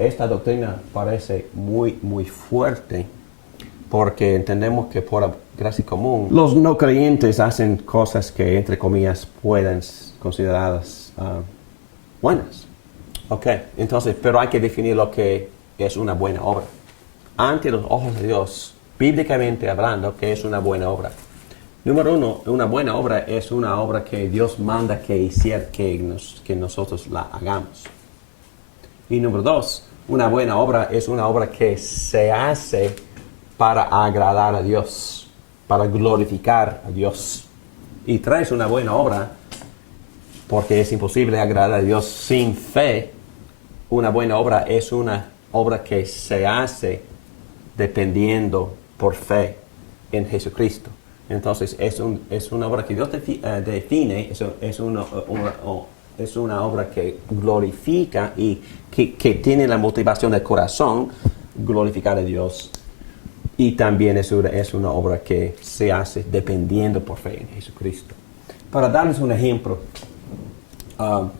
Esta doctrina parece muy fuerte porque entendemos que por gracia común los no creyentes hacen cosas que entre comillas pueden consideradas buenas. Ok, entonces, pero hay que definir lo que es una buena obra. Ante los ojos de Dios, bíblicamente hablando, ¿qué es una buena obra? Número uno, una buena obra es una obra que Dios manda que nosotros la hagamos. Y número dos, una buena obra es una obra que se hace para agradar a Dios, para glorificar a Dios. Y tres, una buena obra, porque es imposible agradar a Dios sin fe. Una buena obra es una obra que se hace dependiendo por fe en Jesucristo. Entonces es una obra que Dios define, es una obra que glorifica y que tiene la motivación del corazón, glorificar a Dios. Y también es una obra que se hace dependiendo por fe en Jesucristo. Para darles un ejemplo,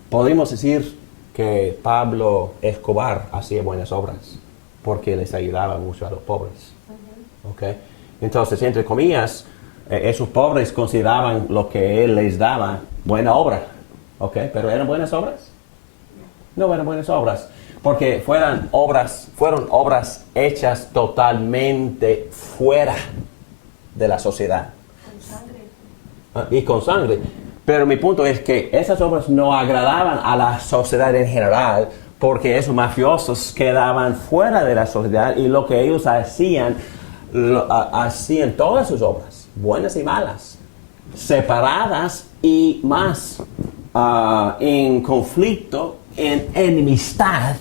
podemos decir que Pablo Escobar hacía buenas obras porque les ayudaba mucho a los pobres. ¿Okay? Entonces, entre comillas, esos pobres consideraban lo que él les daba buena obra. ¿Okay? ¿Pero eran buenas obras? No eran buenas obras, porque fueron obras hechas totalmente fuera de la sociedad. Con sangre. Y con sangre. Pero mi punto es que esas obras no agradaban a la sociedad en general, porque esos mafiosos quedaban fuera de la sociedad y lo que ellos hacían todas sus obras, buenas y malas, separadas y más en conflicto, en enemistad.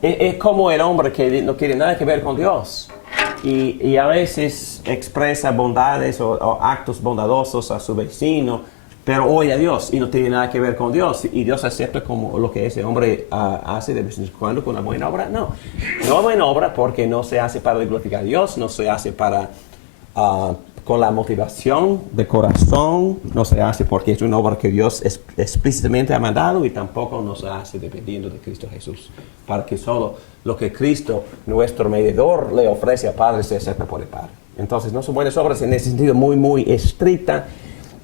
Es como el hombre que no quiere nada que ver con Dios y a veces expresa bondades o actos bondadosos a su vecino, pero oye a Dios y no tiene nada que ver con Dios, y Dios acepta como lo que ese hombre hace de vez en cuando con una buena obra. No buena obra, porque no se hace para glorificar a Dios, no se hace para con la motivación de corazón, no se hace porque es una obra que Dios explícitamente ha mandado, y tampoco no se hace dependiendo de Cristo Jesús, para que solo lo que Cristo, nuestro mediador, le ofrece al Padre se acepta por el Padre. Entonces no son buenas obras en ese sentido muy estricta.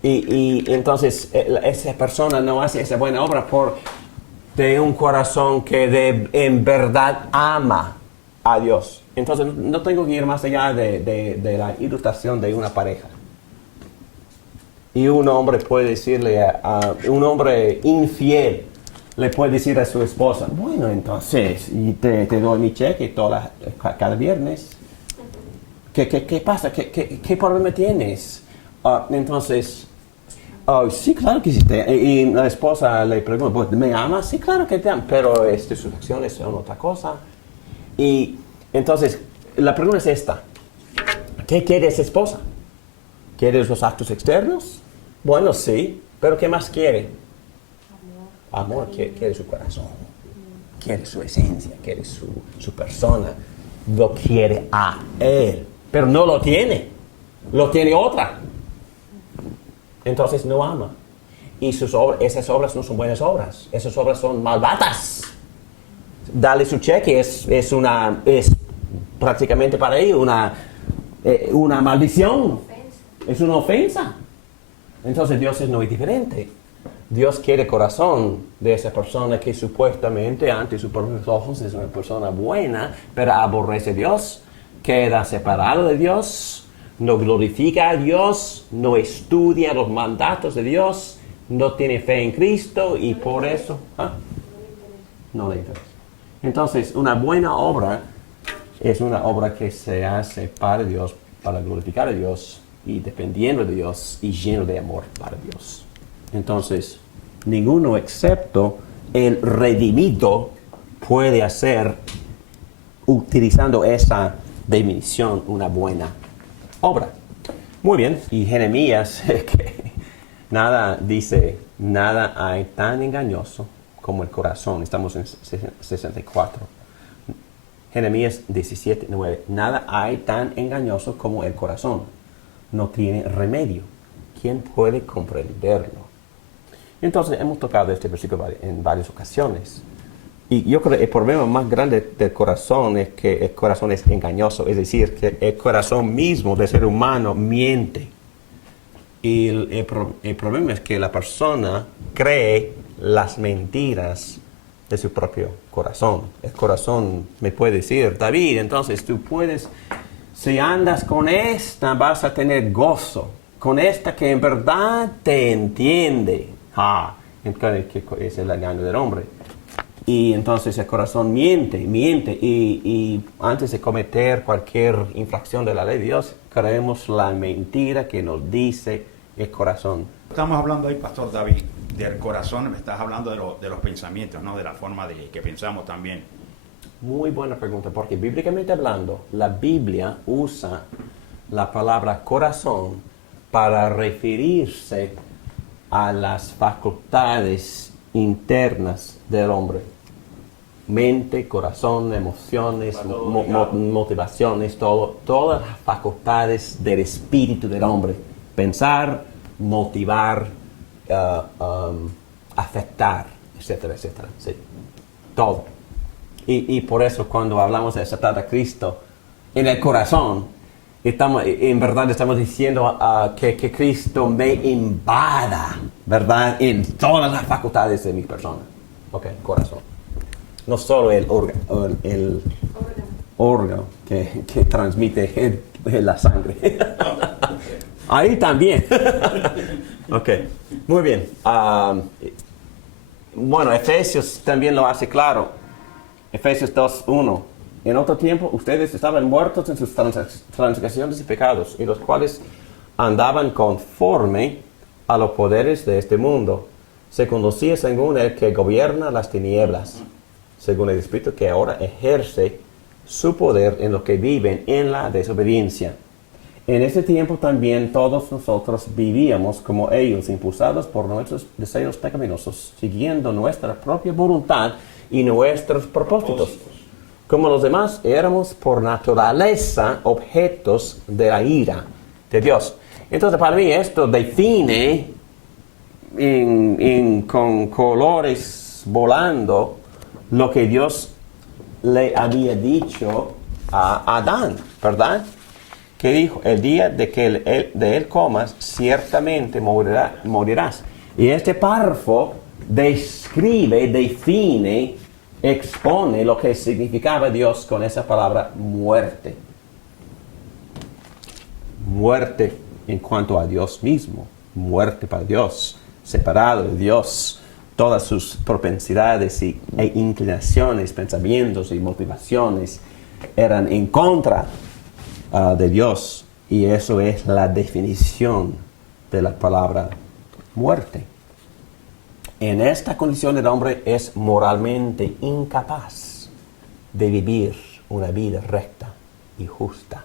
Y entonces esa persona no hace esa buena obra de un corazón que en verdad ama a Dios. Entonces no tengo que ir más allá de la ilustración de una pareja. Y un hombre puede decirle a un hombre infiel, le puede decir a su esposa, bueno, entonces y te doy mi cheque cada viernes. ¿Qué pasa? ¿Qué problema tienes? Entonces, sí, claro que sí. Y la esposa le pregunta, ¿me amas? Sí, claro que te amo, pero sus acciones son otra cosa. Y entonces, la pregunta es esta. ¿Qué quiere esa esposa? ¿Quiere los actos externos? Bueno, sí, pero ¿qué más quiere? Amor, quiere su corazón, quiere su esencia, quiere su persona. Lo quiere a él, pero no lo tiene. Lo tiene otra. Entonces no ama. Y esas obras no son buenas obras. Esas obras son malvadas. Darle su cheque es prácticamente para ellos una maldición. Es una ofensa. Entonces Dios es muy diferente. Dios quiere el corazón de esa persona que supuestamente ante sus propios ojos es una persona buena, pero aborrece a Dios, queda separado de Dios, no glorifica a Dios, no estudia los mandatos de Dios, no tiene fe en Cristo y por eso no le interesa. Entonces, una buena obra es una obra que se hace para Dios, para glorificar a Dios y dependiendo de Dios y lleno de amor para Dios. Entonces, ninguno excepto el redimido puede hacer, utilizando esa definición, una buena obra. Muy bien, y Jeremías, que nada hay tan engañoso como el corazón. Estamos en 64. Jeremías 17:9. Nada hay tan engañoso como el corazón. No tiene remedio. ¿Quién puede comprenderlo? Entonces hemos tocado este versículo en varias ocasiones. Y yo creo que el problema más grande del corazón es que el corazón es engañoso. Es decir, que el corazón mismo del ser humano miente. Y el problema es que la persona cree las mentiras de su propio corazón. El corazón me puede decir, David, entonces tú puedes, si andas con esta, vas a tener gozo. Con esta que en verdad te entiende. Que es el engaño del hombre. Y entonces el corazón miente. Y antes de cometer cualquier infracción de la ley de Dios, creemos la mentira que nos dice el corazón. Estamos hablando ahí, Pastor David, del corazón, me estás hablando de los pensamientos, ¿no? De la forma de que pensamos también. Muy buena pregunta, porque bíblicamente hablando, la Biblia usa la palabra corazón para referirse a las facultades internas del hombre. Mente, corazón, emociones, motivaciones, todas las facultades del espíritu del hombre. Pensar, motivar, afectar, etcétera, etcétera. Sí. Todo. Y por eso cuando hablamos de aceptar a Cristo en el corazón, en verdad estamos diciendo que Cristo me invada, ¿verdad? En todas las facultades de mi persona. Ok, corazón. No solo el órgano que transmite la sangre. Ahí también. Ok, muy bien. Bueno, Efesios también lo hace claro. Efesios 2:1. En otro tiempo ustedes estaban muertos en sus transgresiones y pecados, y los cuales andaban conforme a los poderes de este mundo, se conducía según el que gobierna las tinieblas, según el Espíritu que ahora ejerce su poder en los que viven en la desobediencia. En ese tiempo también todos nosotros vivíamos como ellos, impulsados por nuestros deseos pecaminosos, siguiendo nuestra propia voluntad y nuestros propósitos. Como los demás, éramos por naturaleza objetos de la ira de Dios. Entonces, para mí esto define con colores volando lo que Dios le había dicho a Adán, ¿verdad? Que dijo, el día de que de él comas, ciertamente morirás. Y este párrafo describe, define, expone lo que significaba Dios con esa palabra muerte. Muerte en cuanto a Dios mismo, muerte para Dios, separado de Dios. Todas sus propensidades e inclinaciones, pensamientos y motivaciones eran en contra de Dios. Y eso es la definición de la palabra muerte. En esta condición el hombre es moralmente incapaz de vivir una vida recta y justa.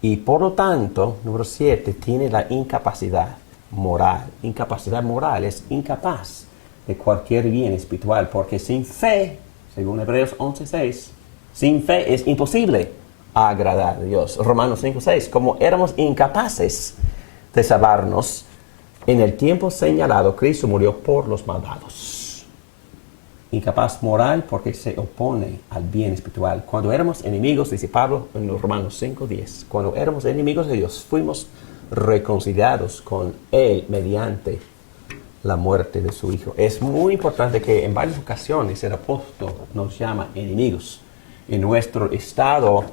Y por lo tanto, número 7, tiene la incapacidad moral. Incapacidad moral es incapaz de cualquier bien espiritual, porque sin fe, según Hebreos 11:6, sin fe es imposible agradar a Dios. Romanos 5:6, como éramos incapaces de salvarnos, en el tiempo señalado, Cristo murió por los malvados. Incapaz moral porque se opone al bien espiritual. Cuando éramos enemigos, dice Pablo en los Romanos 5:10, cuando éramos enemigos de Dios, fuimos reconciliados con Él mediante la muerte de su Hijo. Es muy importante que en varias ocasiones el apóstol nos llama enemigos. En nuestro estado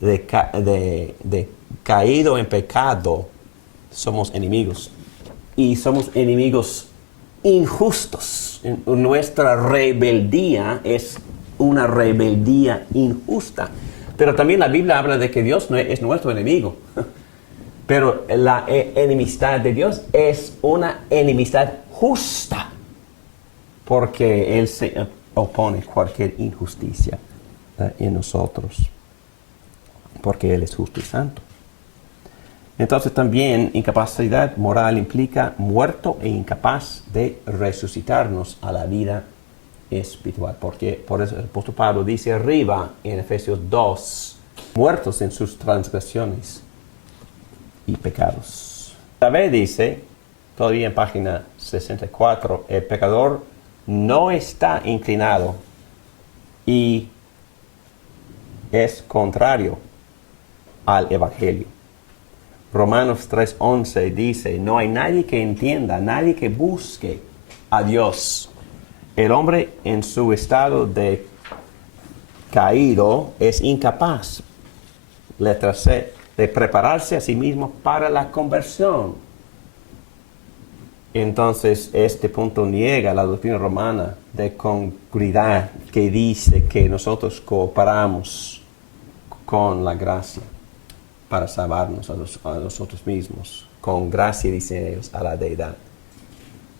de caído en pecado, somos enemigos. Y somos enemigos injustos. Nuestra rebeldía es una rebeldía injusta. Pero también la Biblia habla de que Dios no es nuestro enemigo. Pero la enemistad de Dios es una enemistad justa. Porque Él se opone a cualquier injusticia en nosotros. Porque Él es justo y santo. Entonces también incapacidad moral implica muerto e incapaz de resucitarnos a la vida espiritual. Porque por eso el apóstol Pablo dice arriba en Efesios 2, muertos en sus transgresiones y pecados. David dice, todavía en página 64, el pecador no está inclinado y es contrario al Evangelio. Romanos 3:11 dice, no hay nadie que entienda, nadie que busque a Dios. El hombre en su estado de caído es incapaz, letra C, de prepararse a sí mismo para la conversión. Entonces, este punto niega la doctrina romana de congruidad que dice que nosotros cooperamos con la gracia para salvarnos a nosotros mismos. Con gracia, dicen ellos, a la deidad.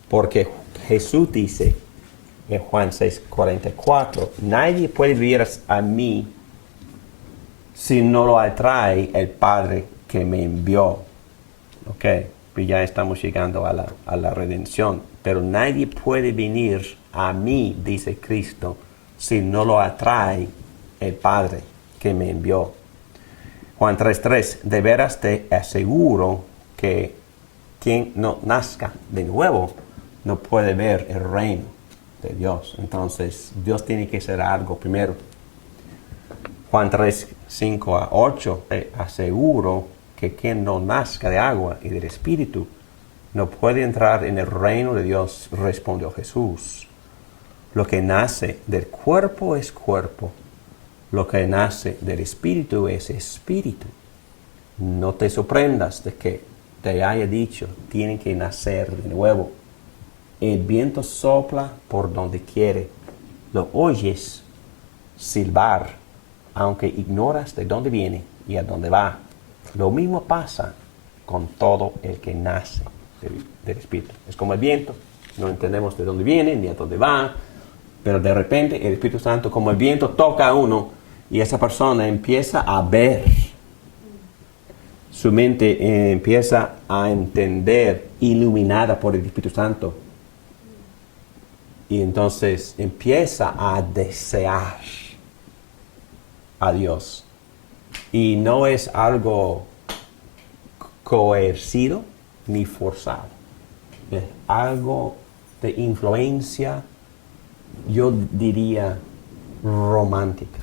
Porque Jesús dice en Juan 6:44, nadie puede venir a mí si no lo atrae el Padre que me envió. Ok, pues ya estamos llegando a la redención. Pero nadie puede venir a mí, dice Cristo, si no lo atrae el Padre que me envió. Juan 3:3, de veras te aseguro que quien no nazca de nuevo no puede ver el reino de Dios. Entonces, Dios tiene que hacer algo primero. Juan 3:5-8, te aseguro que quien no nazca de agua y del Espíritu no puede entrar en el reino de Dios, respondió Jesús. Lo que nace del cuerpo es cuerpo. Lo que nace del Espíritu es Espíritu. No te sorprendas de que te haya dicho, tienen que nacer de nuevo. El viento sopla por donde quiere. Lo oyes silbar, aunque ignoras de dónde viene y a dónde va. Lo mismo pasa con todo el que nace del Espíritu. Es como el viento, no entendemos de dónde viene ni a dónde va, pero de repente el Espíritu Santo, como el viento, toca a uno y esa persona empieza a ver. Su mente empieza a entender, iluminada por el Espíritu Santo. Y entonces empieza a desear a Dios. Y no es algo coercido ni forzado. Es algo de influencia, yo diría, romántica.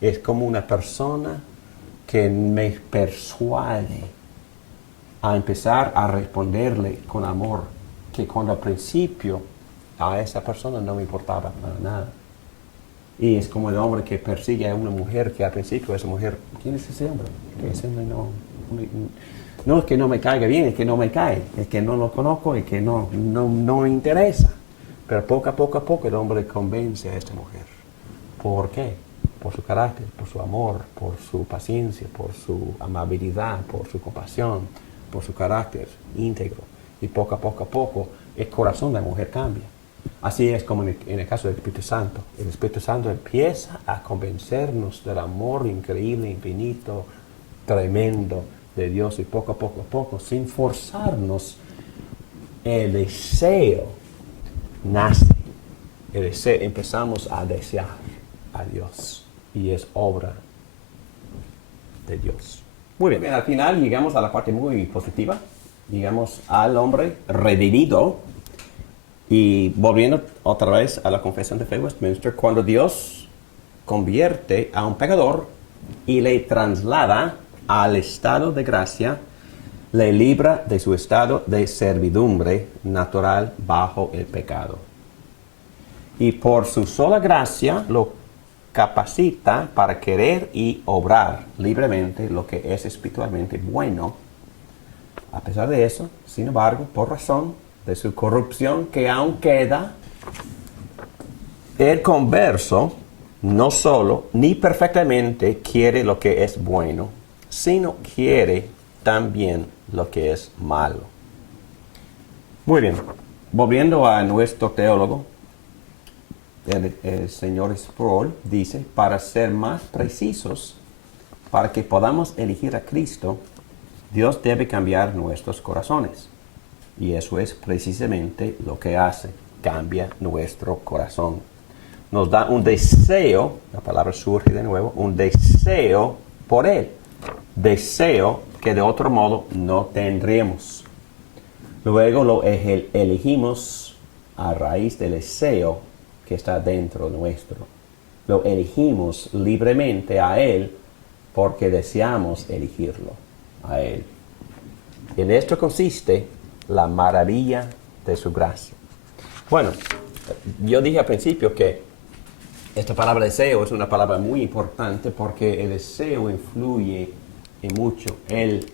Es como una persona que me persuade a empezar a responderle con amor, que cuando al principio a esa persona no me importaba para nada. Y es como el hombre que persigue a una mujer que al principio esa mujer, ¿quién es ese hombre? Que ese hombre no es que no me caiga bien, es que no me cae, es que no lo conozco, es que no me interesa. Pero poco a poco el hombre convence a esta mujer. ¿Por qué? Por su carácter, por su amor, por su paciencia, por su amabilidad, por su compasión, por su carácter íntegro. Y poco a poco el corazón de la mujer cambia. Así es como en el caso del Espíritu Santo. El Espíritu Santo empieza a convencernos del amor increíble, infinito, tremendo de Dios. Y poco a poco, sin forzarnos, el deseo nace. El deseo, empezamos a desear a Dios. Y es obra de Dios. Muy bien, al final llegamos a la parte muy positiva. Llegamos al hombre redimido. Y volviendo otra vez a la confesión de fe de Westminster, cuando Dios convierte a un pecador y le traslada al estado de gracia, le libra de su estado de servidumbre natural bajo el pecado. Y por su sola gracia lo capacita para querer y obrar libremente lo que es espiritualmente bueno. A pesar de eso, sin embargo, por razón de su corrupción que aún queda, el converso no solo ni perfectamente quiere lo que es bueno, sino quiere también lo que es malo. Muy bien, volviendo a nuestro teólogo, el señor Sproul dice, para ser más precisos, para que podamos elegir a Cristo, Dios debe cambiar nuestros corazones. Y eso es precisamente lo que hace, cambia nuestro corazón. nos da un deseo, la palabra surge de nuevo, un deseo por Él. Deseo que de otro modo no tendríamos. Luego lo elegimos a raíz del deseo que está dentro nuestro. Lo elegimos libremente a Él porque deseamos elegirlo a Él. En esto consiste la maravilla de su gracia. Bueno, yo dije al principio que esta palabra deseo es una palabra muy importante porque el deseo influye en mucho. El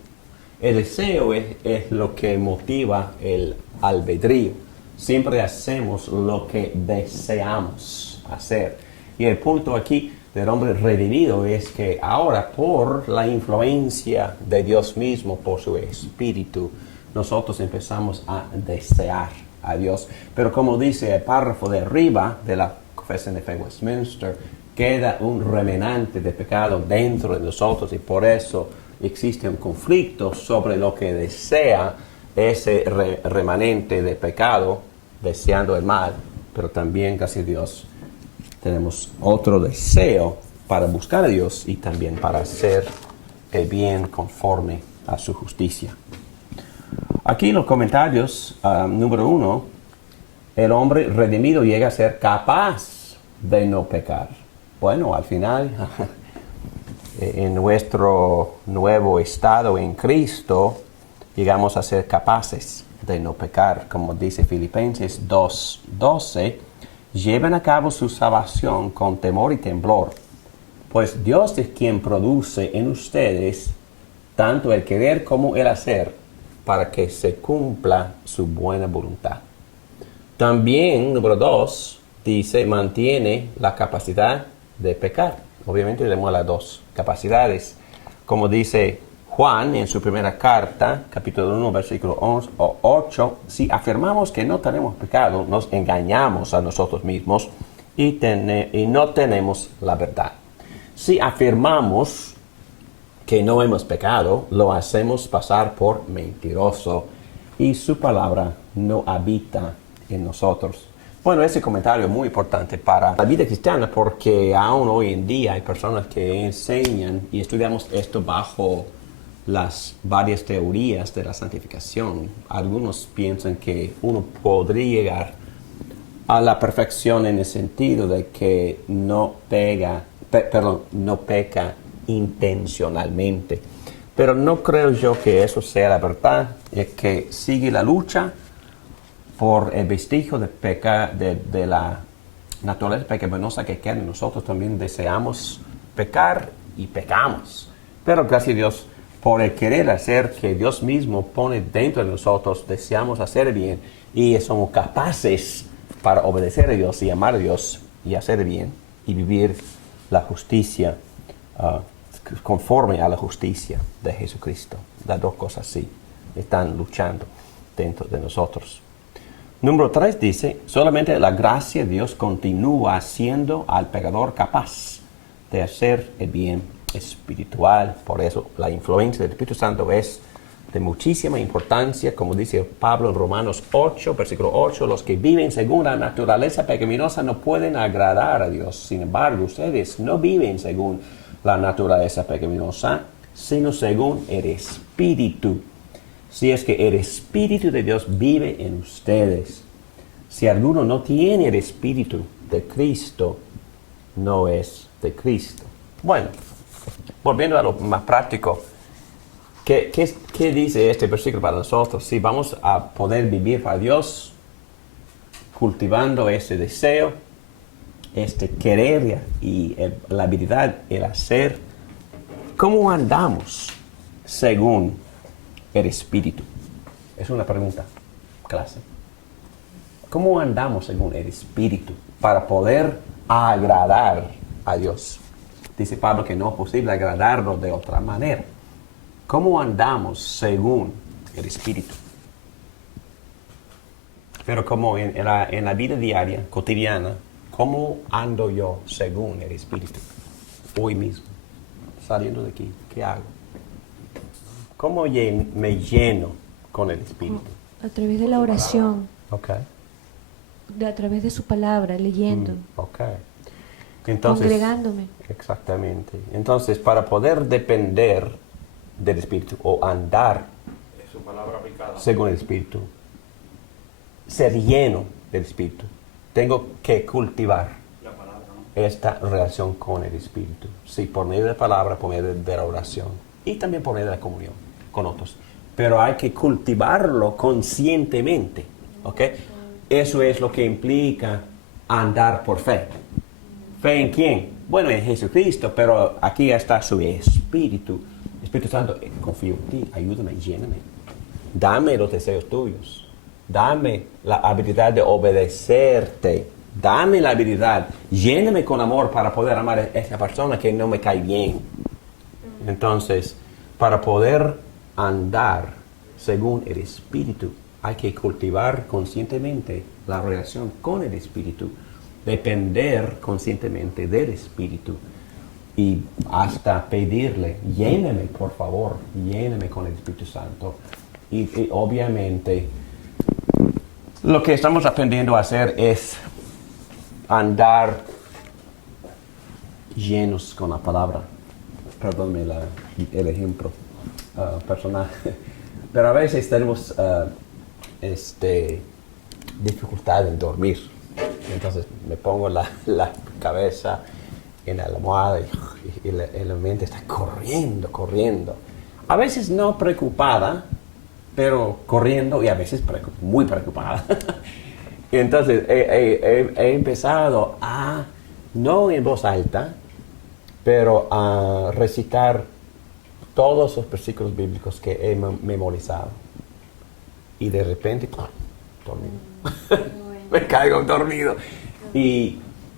deseo es lo que motiva el albedrío. Siempre hacemos lo que deseamos hacer. Y el punto aquí del hombre redimido es que ahora, por la influencia de Dios mismo, por su Espíritu, nosotros empezamos a desear a Dios. Pero como dice el párrafo de arriba de la Confesión de Fe Westminster, queda un remanente de pecado dentro de nosotros y por eso existe un conflicto sobre lo que desea ese remanente de pecado, deseando el mal, pero también, gracias a Dios, tenemos otro deseo para buscar a Dios y también para hacer el bien conforme a su justicia. Aquí en los comentarios, número 1, el hombre redimido llega a ser capaz de no pecar. Bueno, al final, en nuestro nuevo estado en Cristo, llegamos a ser capaces de no pecar. Como dice Filipenses 2:12, lleven a cabo su salvación con temor y temblor, pues Dios es quien produce en ustedes tanto el querer como el hacer, para que se cumpla su buena voluntad. También, número 2, dice, mantiene la capacidad de pecar. Obviamente tenemos las dos capacidades. Como dice Juan en su primera carta, capítulo 1, versículo 8, si afirmamos que no tenemos pecado, nos engañamos a nosotros mismos y no tenemos la verdad. Si afirmamos que no hemos pecado, lo hacemos pasar por mentiroso y su palabra no habita en nosotros. Bueno, ese comentario es muy importante para la vida cristiana porque aún hoy en día hay personas que enseñan y estudiamos esto bajo las varias teorías de la santificación. Algunos piensan que uno podría llegar a la perfección en el sentido de que no peca intencionalmente. Pero no creo yo que eso sea la verdad. Es que sigue la lucha por el vestigio de la naturaleza pecaminosa que queda en nosotros. También deseamos pecar y pecamos. Pero gracias a Dios, por el querer hacer que Dios mismo pone dentro de nosotros, deseamos hacer bien y somos capaces para obedecer a Dios y amar a Dios y hacer bien y vivir la justicia conforme a la justicia de Jesucristo. Las dos cosas sí están luchando dentro de nosotros. Número 3 dice, solamente la gracia de Dios continúa haciendo al pecador capaz de hacer el bien espiritual. Por eso la influencia del Espíritu Santo es de muchísima importancia, como dice Pablo en Romanos 8, versículo 8, los que viven según la naturaleza pecaminosa no pueden agradar a Dios. Sin embargo, ustedes no viven según la naturaleza pecaminosa, sino según el Espíritu. Si es que el Espíritu de Dios vive en ustedes. Si alguno no tiene el Espíritu de Cristo, no es de Cristo. Bueno, volviendo a lo más práctico, ¿qué dice este versículo para nosotros? Si vamos a poder vivir para Dios, cultivando ese deseo, este querer y la habilidad, el hacer, ¿cómo andamos según el Espíritu? Es una pregunta, clase. ¿Cómo andamos según el Espíritu para poder agradar a Dios? Dice Pablo que no es posible agradarlo de otra manera. ¿Cómo andamos según el Espíritu? Pero como en la vida diaria, cotidiana, ¿cómo ando yo según el Espíritu? Hoy mismo, saliendo de aquí, ¿qué hago? ¿Cómo me lleno con el Espíritu? A través de la oración. Ok. a través de su palabra, leyendo, Ok. Entonces, congregándome. exactamente. Entonces, para poder depender del Espíritu o andar Es su palabra aplicada. según el Espíritu, ser lleno del Espíritu, tengo que cultivar La palabra, ¿no? esta relación con el Espíritu. Sí, por medio de la palabra, por medio de la oración y también por medio de la comunión con otros. Pero hay que cultivarlo conscientemente, ¿ok? Eso es lo que implica andar por fe. ¿Fe en quién? Bueno, en Jesucristo, pero aquí está su Espíritu. Espíritu Santo, confío en ti, ayúdame, lléname. Dame los deseos tuyos. Dame la habilidad de obedecerte. Dame la habilidad. Lléname con amor para poder amar a esa persona que no me cae bien. Entonces, para poder andar según el Espíritu, hay que cultivar conscientemente la relación con el Espíritu, depender conscientemente del Espíritu y hasta pedirle, lléname por favor, lléname con el Espíritu Santo. Y obviamente lo que estamos aprendiendo a hacer es andar llenos con la palabra. Perdónme el ejemplo personal. Pero a veces tenemos dificultad en dormir. Entonces me pongo la cabeza en la almohada y la mente está corriendo. A veces no preocupada, pero corriendo y a veces muy preocupada. Y entonces he empezado a, no en voz alta, pero a recitar todos los versículos bíblicos que he memorizado. Y de repente, ¡pum!, dormido. Me caigo dormido.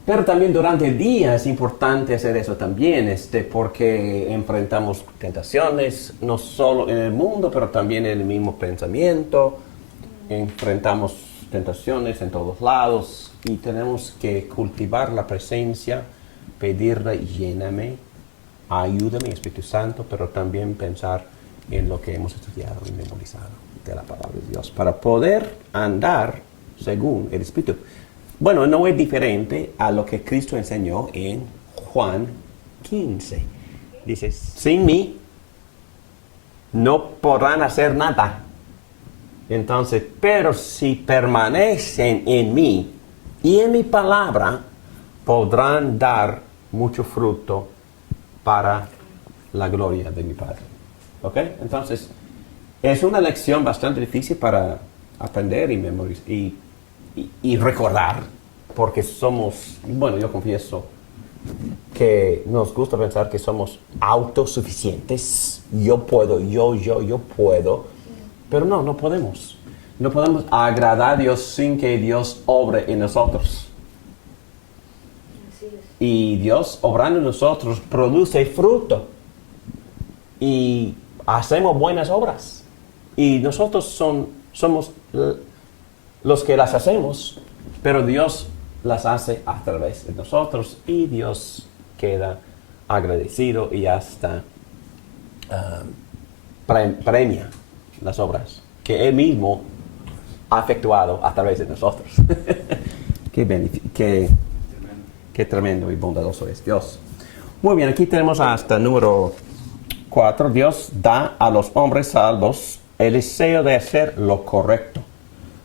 Pero también durante el día es importante hacer eso también, porque enfrentamos tentaciones, no solo en el mundo, pero también en el mismo pensamiento. Enfrentamos tentaciones en todos lados y tenemos que cultivar la presencia, pedirle, lléname, ayúdame, Espíritu Santo, pero también pensar en lo que hemos estudiado y memorizado de la palabra de Dios para poder andar según el Espíritu. Bueno, no es diferente a lo que Cristo enseñó en Juan 15. Dice, sin mí no podrán hacer nada. Entonces, pero si permanecen en mí y en mi palabra, podrán dar mucho fruto para la gloria de mi Padre. ¿Ok? Entonces, es una lección bastante difícil para aprender y memorizar y recordar, porque somos, bueno, yo confieso que nos gusta pensar que somos autosuficientes. Yo puedo, yo puedo. Pero no podemos. No podemos agradar a Dios sin que Dios obre en nosotros. Así es. Y Dios, obrando en nosotros, produce fruto. Y hacemos buenas obras. Y nosotros somos los que las hacemos, pero Dios las hace a través de nosotros. Y Dios queda agradecido y hasta premia las obras que Él mismo ha efectuado a través de nosotros. Qué tremendo y bondadoso es Dios. Muy bien, aquí tenemos hasta número 4. Dios da a los hombres salvos el deseo de hacer lo correcto.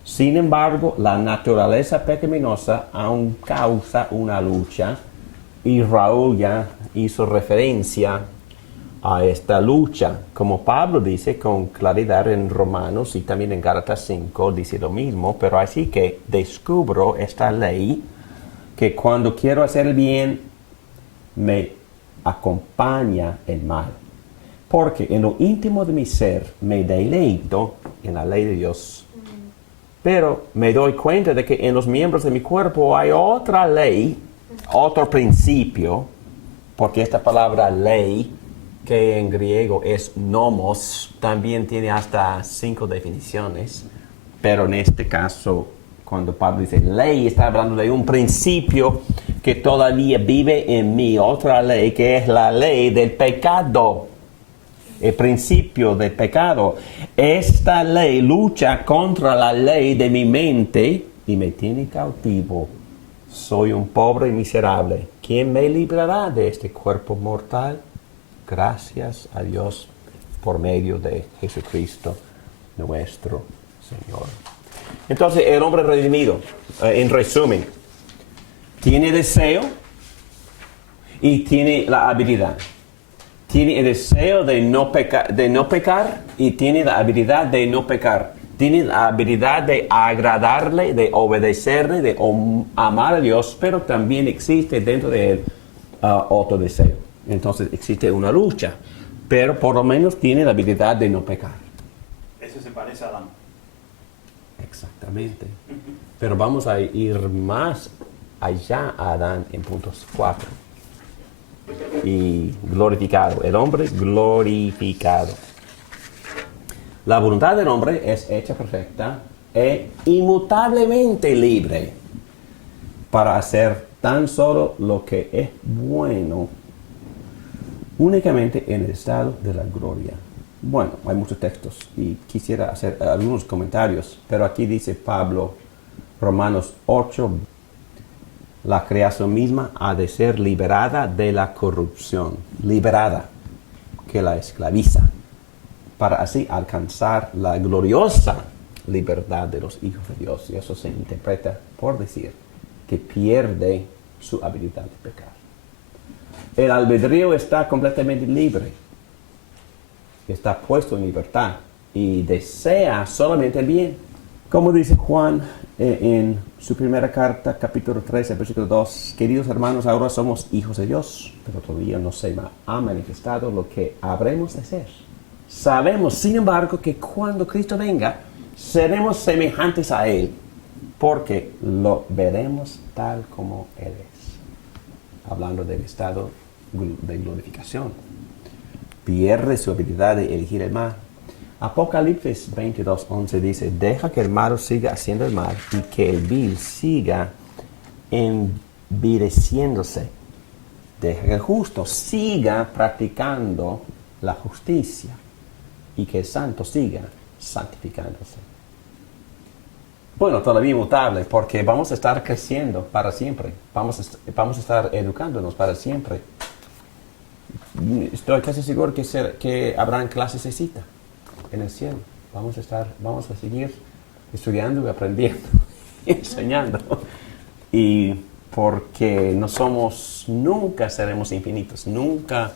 Sin embargo, la naturaleza pecaminosa aún causa una lucha, y Raúl ya hizo referencia a esta lucha. Como Pablo dice con claridad en Romanos y también en Gálatas 5, dice lo mismo, pero así que descubro esta ley, que cuando quiero hacer el bien, me acompaña el mal. Porque en lo íntimo de mi ser me deleito en la ley de Dios, pero me doy cuenta de que en los miembros de mi cuerpo hay otra ley, otro principio, porque esta palabra ley, que en griego es nomos, también tiene hasta 5 definiciones, pero en este caso, cuando Pablo dice ley, está hablando de un principio que todavía vive en mí, otra ley que es la ley del pecado, el principio del pecado. Esta ley lucha contra la ley de mi mente y me tiene cautivo. Soy un pobre y miserable. ¿Quién me librará de este cuerpo mortal? Gracias a Dios por medio de Jesucristo nuestro Señor. Entonces, el hombre redimido, en resumen, tiene deseo y tiene la habilidad. Tiene el deseo de no pecar y tiene la habilidad de no pecar. Tiene la habilidad de agradarle, de obedecerle, de amar a Dios, pero también existe dentro de él otro deseo. Entonces existe una lucha, pero por lo menos tiene la habilidad de no pecar. Eso se parece a Adán. Exactamente. Pero vamos a ir más allá a Adán en puntos 4. Y glorificado, el hombre glorificado. La voluntad del hombre es hecha perfecta e inmutablemente libre para hacer tan solo lo que es bueno, únicamente en el estado de la gloria. Bueno, hay muchos textos y quisiera hacer algunos comentarios, pero aquí dice Pablo, Romanos 8, la creación misma ha de ser liberada de la corrupción, liberada, que la esclaviza, para así alcanzar la gloriosa libertad de los hijos de Dios. Y eso se interpreta por decir que pierde su habilidad de pecar. El albedrío está completamente libre, está puesto en libertad y desea solamente el bien. Como dice Juan en su primera carta, capítulo 13, versículo 2, queridos hermanos, ahora somos hijos de Dios, pero todavía no se ha manifestado lo que habremos de ser. Sabemos, sin embargo, que cuando Cristo venga, seremos semejantes a Él, porque lo veremos tal como Él es. Hablando del estado de glorificación. Pierde su habilidad de elegir el mal. Apocalipsis 22:11 dice, deja que el malo siga haciendo el mal y que el vil siga envileciéndose. Deja que el justo siga practicando la justicia y que el santo siga santificándose. Bueno, todavía inmutable, porque vamos a estar creciendo para siempre. Vamos a estar educándonos para siempre. Estoy casi seguro que habrán clases de cita en el cielo. Vamos a seguir estudiando y aprendiendo y enseñando. Y porque nunca seremos infinitos, nunca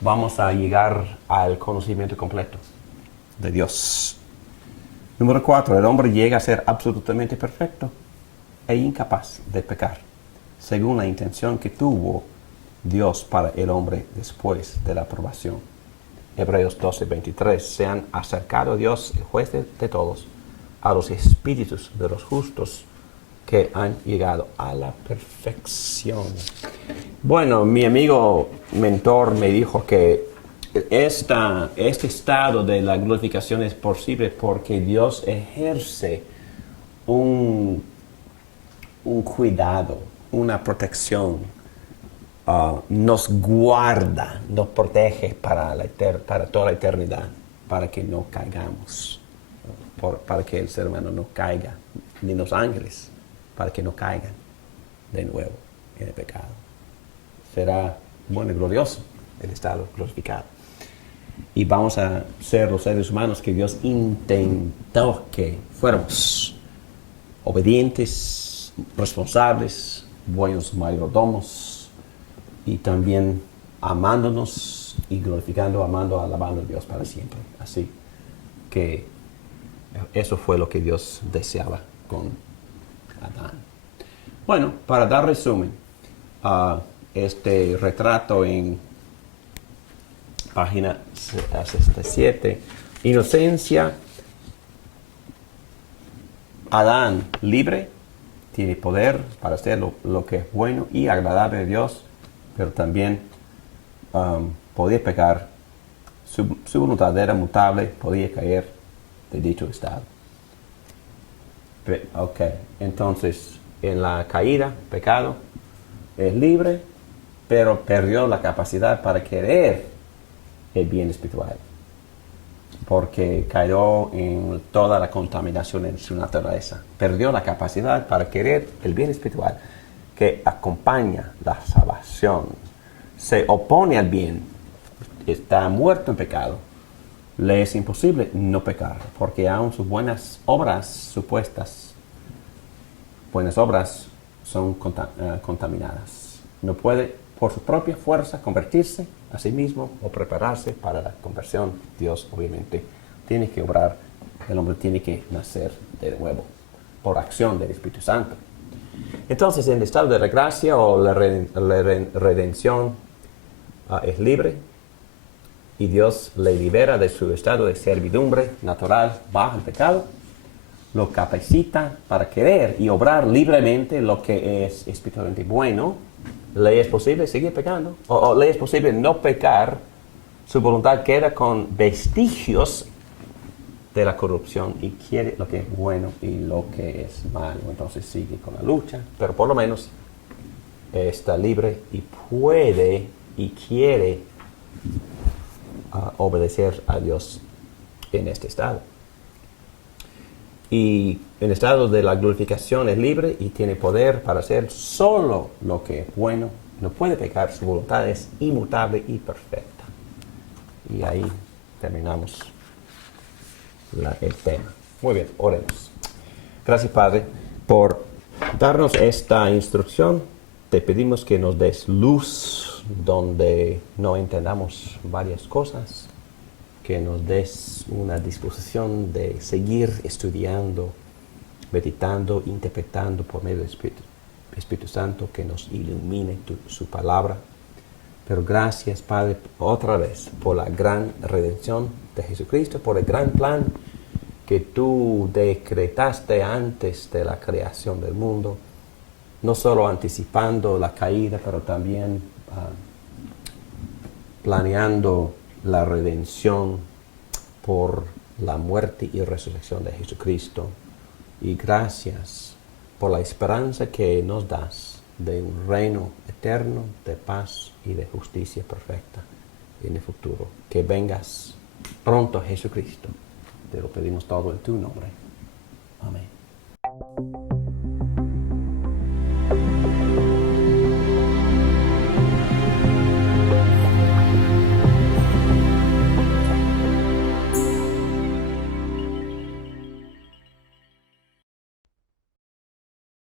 vamos a llegar al conocimiento completo de Dios. Número 4, el hombre llega a ser absolutamente perfecto e incapaz de pecar, según la intención que tuvo Dios para el hombre después de la aprobación. Hebreos 12:23, se han acercado a Dios, el juez de todos, a los espíritus de los justos que han llegado a la perfección. Bueno, mi amigo mentor me dijo que este estado de la glorificación es posible porque Dios ejerce un cuidado, una protección, nos guarda, nos protege para toda la eternidad, para que no caigamos, para que el ser humano no caiga, ni los ángeles, para que no caigan de nuevo en el pecado. Será bueno y glorioso el estado glorificado. Y vamos a ser los seres humanos que Dios intentó que fuéramos obedientes, responsables, buenos mayordomos y también amándonos y glorificando, alabando a Dios para siempre. Así que eso fue lo que Dios deseaba con Adán. Bueno, para dar resumen, este retrato en página 67, inocencia, Adán libre, tiene poder para hacer lo que es bueno y agradable a Dios, pero también podía pecar, su voluntad era mutable, podía caer de dicho estado. Ok, entonces en la caída, pecado, es libre, pero perdió la capacidad para querer el bien espiritual. porque cayó en toda la contaminación en su naturaleza. Perdió la capacidad para querer el bien espiritual que acompaña la salvación. Se opone al bien, está muerto en pecado. Le es imposible no pecar, porque aún sus buenas obras supuestas, buenas obras, son contaminadas. No puede por su propia fuerza convertirse a sí mismo o prepararse para la conversión. Dios obviamente tiene que obrar, el hombre tiene que nacer de nuevo por acción del Espíritu Santo. Entonces, en el estado de la gracia o la redención es libre y Dios le libera de su estado de servidumbre natural bajo el pecado, lo capacita para querer y obrar libremente lo que es espiritualmente bueno. Le es posible seguir pecando o le es posible no pecar. Su voluntad queda con vestigios de la corrupción y quiere lo que es bueno y lo que es malo. Entonces sigue con la lucha, pero por lo menos está libre y puede y quiere obedecer a Dios en este estado. Y en el estado de la glorificación es libre y tiene poder para hacer solo lo que es bueno. No puede pecar, su voluntad es inmutable y perfecta. Y ahí terminamos el tema. Muy bien, oremos. Gracias, Padre, por darnos esta instrucción. Te pedimos que nos des luz donde no entendamos varias cosas, que nos des una disposición de seguir estudiando, meditando, interpretando por medio del Espíritu Santo, que nos ilumine su palabra. Pero gracias, Padre, otra vez por la gran redención de Jesucristo, por el gran plan que tú decretaste antes de la creación del mundo, no solo anticipando la caída, pero también planeando la redención por la muerte y resurrección de Jesucristo. Y gracias por la esperanza que nos das de un reino eterno de paz y de justicia perfecta en el futuro. Que vengas pronto, Jesucristo. Te lo pedimos todo en tu nombre. Amén.